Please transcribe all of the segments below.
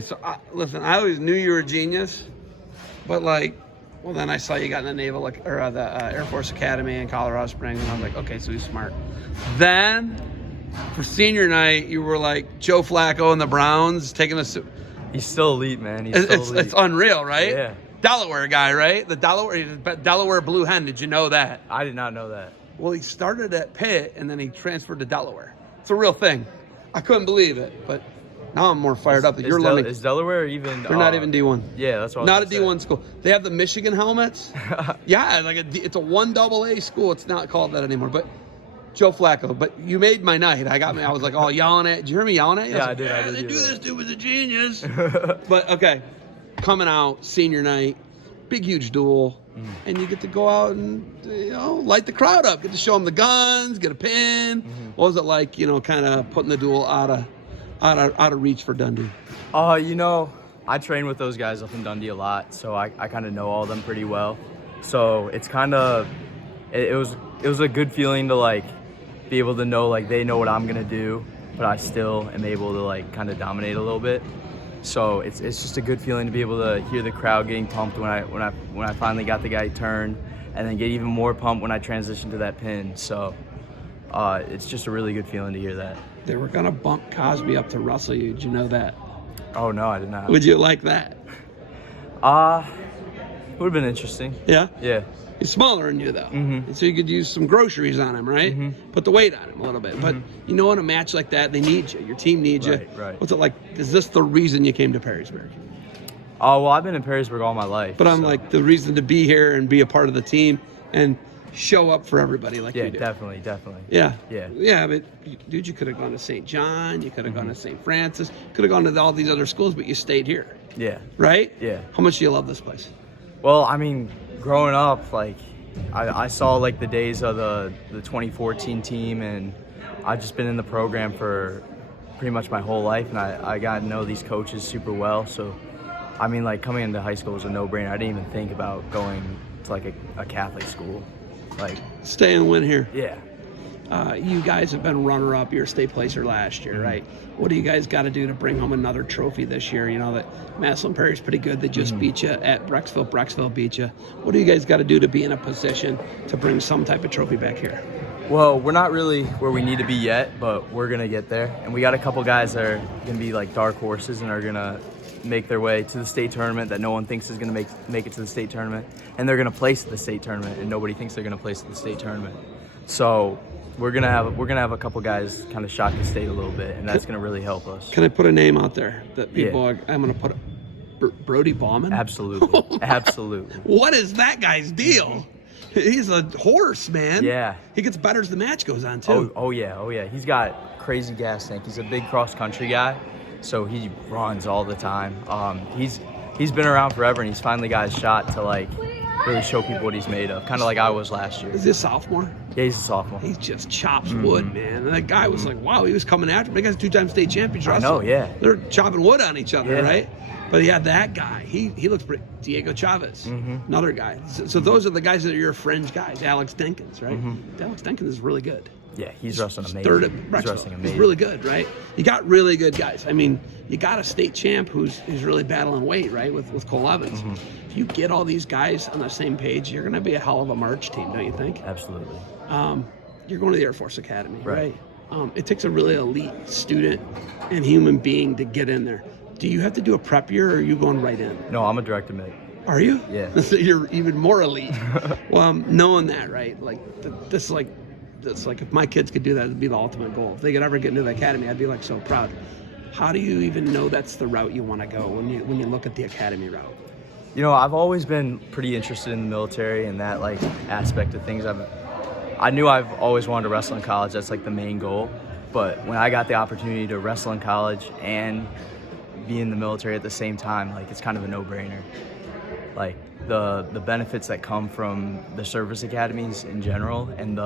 So, listen, I always knew you were a genius, but then I saw you got in the Naval or the Air Force Academy in Colorado Springs, and I was like, okay, so he's smart. Then, for senior night, you were like Joe Flacco and the Browns taking a. He's still elite, man. He's still elite. It's unreal, right? Yeah. Delaware guy, right? The Delaware Blue Hen. Did you know that? I did not know that. Well, he started at Pitt, and then he transferred to Delaware. It's a real thing. I couldn't believe it, but now I'm more fired up that you're learning. Is Delaware even? They're not even D1. Yeah, that's what. Not a D1 school. They have the Michigan helmets. Yeah, it's a 1AA school. It's not called that anymore. But Joe Flacco. But you made my night. I was like, yelling at. Did you hear me yelling at you? Yeah, I did. They do this dude was a genius. But okay, coming out senior night, big huge duel, and you get to go out and light the crowd up. Get to show them the guns, get a pin. What was it like? Kind of putting the duel out of reach for Dundee. I train with those guys up in Dundee a lot, so I kind of know all of them pretty well. So it's kind of it was a good feeling to be able to know they know what I'm gonna do, but I still am able to kind of dominate a little bit. So it's just a good feeling to be able to hear the crowd getting pumped when I finally got the guy turned, and then get even more pumped when I transitioned to that pin. So it's just a really good feeling to hear that. They were gonna bump Cosby up to wrestle you. Did you know that? Oh no, I did not. Would you like that? It would have been interesting. Yeah? Yeah. He's smaller than you, though. And so you could use some groceries on him, right? Put the weight on him a little bit. But in a match like that, they need you. Your team needs you. Right. What's it like? Is this the reason you came to Perrysburg? Oh, well, I've been in Perrysburg all my life. But I'm the reason to be here and be a part of the team and show up for everybody you do. Yeah, definitely. Yeah, but dude, you could have gone to St. John. You could have gone to St. Francis. Could have gone to all these other schools, but you stayed here. Yeah. Right? Yeah. How much do you love this place? Well, I mean, growing up, I saw the days of the 2014 team, and I've just been in the program for pretty much my whole life, and I got to know these coaches super well. So, I mean, coming into high school was a no-brainer. I didn't even think about going to a Catholic school. Stay and win here. Yeah. You guys have been runner-up, you're a state placer last year, right? What do you guys got to do to bring home another trophy this year? That Massillon Perry's pretty good. They just beat you at Brecksville. Brecksville beat you. What do you guys got to do to be in a position to bring some type of trophy back here? Well, we're not really where we need to be yet, but we're going to get there. And we got a couple guys that are going to be dark horses and are going to make their way to the state tournament that no one thinks is going to make it to the state tournament. And they're going to place at the state tournament, and nobody thinks they're going to place at the state tournament. So we're gonna have a couple guys kind of shock the state a little bit, and that's gonna really help us. Can I put a name out there that people I'm gonna put Brody Bauman? Absolutely. Oh Absolutely. What is that guy's deal? He's a horse, man. Yeah. He gets better as the match goes on too. Oh yeah. He's got crazy gas tank. He's a big cross country guy, so he runs all the time. He's been around forever, and he's finally got his shot to really show people what he's made of, kind of like I was last year. Is he a sophomore? Yeah, he's a sophomore. He just chops wood, man. And that guy was wow, he was coming after him. That guy's a 2-time state champion. I know, yeah. They're chopping wood on each other, Yeah. right? But yeah, that guy, he looks pretty. Diego Chavez, another guy. So those are the guys that are your fringe guys. Alex Denkins, right? Alex Denkins is really good. Yeah, he's wrestling amazing. Third at He's Brecksville. wrestling amazing. He's really good, right? You got really good guys. I mean, you got a state champ who's really battling weight, right, with Cole Evans. If you get all these guys on the same page, you're going to be a hell of a March team, don't you think? Absolutely. You're going to the Air Force Academy, right? It takes a really elite student and human being to get in there. Do you have to do a prep year, or are you going right in? No, I'm a direct admit. Are you? Yeah. So you're even more elite. Well, knowing that, right? This if my kids could do that, it'd be the ultimate goal. If they could ever get into the academy, I'd be so proud. How do you even know that's the route you want to go when you look at the academy route? I've always been pretty interested in the military and that aspect of things. I knew I've always wanted to wrestle in college. That's the main goal. But when I got the opportunity to wrestle in college and be in the military at the same time, it's kind of a no-brainer. The benefits that come from the service academies in general, and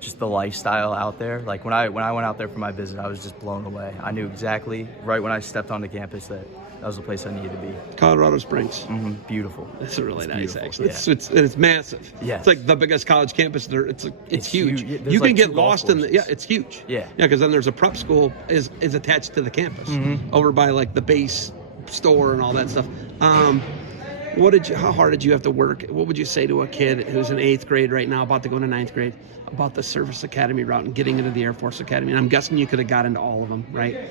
just the lifestyle out there. Like when I went out there for my visit, I was just blown away. I knew exactly right when I stepped onto campus that was the place I needed to be. Colorado Springs. Mm-hmm. Beautiful. It's really nice, beautiful. actually. Yeah. It's massive. Yes. It's like the biggest college campus there. It's huge. huge. You can like get 2 golf lost in the, courses. it's huge. Yeah. Yeah, because then there's a prep school is attached to the campus over by like the base store and all that stuff. How hard did you have to work? What would you say to a kid who's in 8th grade right now, about to go into 9th grade, about the service academy route and getting into the Air Force Academy? And I'm guessing you could have got into all of them, right?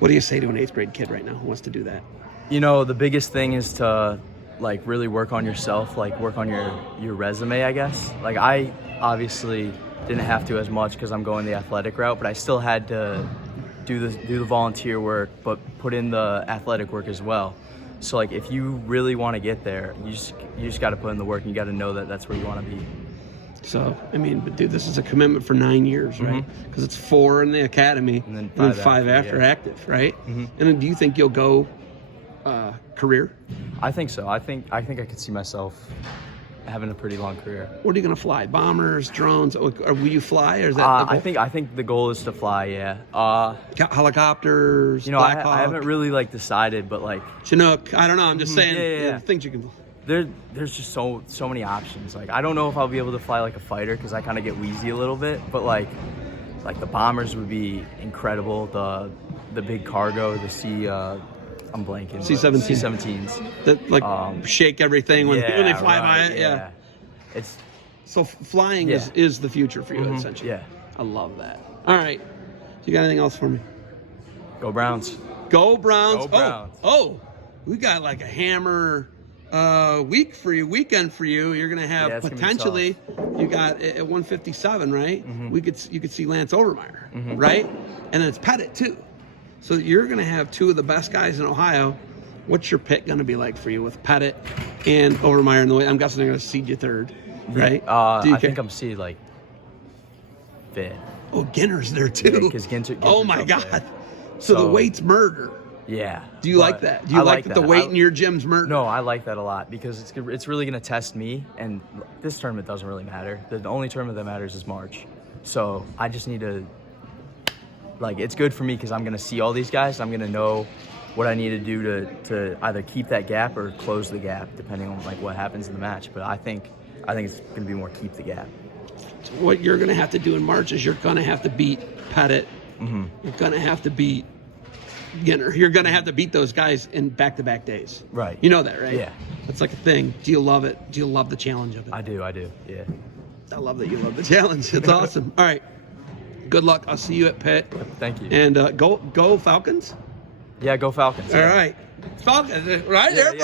What do you say to an 8th grade kid right now who wants to do that? You know, the biggest thing is to like really work on yourself, like work on your resume, I guess. Like I obviously didn't have to as much because I'm going the athletic route, but I still had to do the volunteer work, but put in the athletic work as well. So like if you really want to get there, you just got to put in the work, and you got to know that that's where you want to be. So, I mean, but dude, this is a commitment for 9 years, right? Because it's 4 in the academy and then 5 after active, right? And then do you think you'll go career? I think so. I think I could see myself having a pretty long career. What are you going to fly? Bombers, drones? Or will you fly? Or is that the goal? I think the goal is to fly, yeah. Helicopters, you know, Black I Hawk, haven't really like decided, but like Chinook. I don't know. I'm just saying yeah. things you can. There's just so many options. Like I don't know if I'll be able to fly like a fighter because I kind of get wheezy a little bit, but like the bombers would be incredible. The big cargo, the C. I'm blanking. C-17s. That shake everything when they fly by it. Yeah. It's so flying is the future for you essentially. Yeah. I love that. All right. You got anything else for me? Go Browns. Go Browns. Go Browns. Oh, we got like a hammer weekend for you. You're gonna have potentially. You got at 157, right? You could see Lance Overmeyer, right? And then it's Pettit too. So you're going to have 2 of the best guys in Ohio. What's your pick going to be like for you with Pettit and Overmeyer in the way? I'm guessing they're going to seed you 3rd, right? I think I'm seed like 5th. Oh, Ginter's there too. Yeah, Ginter oh my God! There. So the weight's murder. Yeah. Do you like that? Do you like that the weight in your gym's murder? No, I like that a lot because it's really going to test me. And this tournament doesn't really matter. The only tournament that matters is March. So I just need to. Like, it's good for me because I'm going to see all these guys. I'm going to know what I need to do to either keep that gap or close the gap, depending on, like, what happens in the match. But I think it's going to be more keep the gap. So what you're going to have to do in March is you're going to have to beat Pettit. You're going to have to beat Ginter. You're going to have to beat those guys in back-to-back days. Right. You know that, right? Yeah. That's like a thing. Do you love it? Do you love the challenge of it? I do, yeah. I love that you love the challenge. It's awesome. All right. Good luck. I'll see you at Pitt. Thank you. And go Falcons. Yeah, go Falcons. All right. Falcons, right? Yeah, Air Force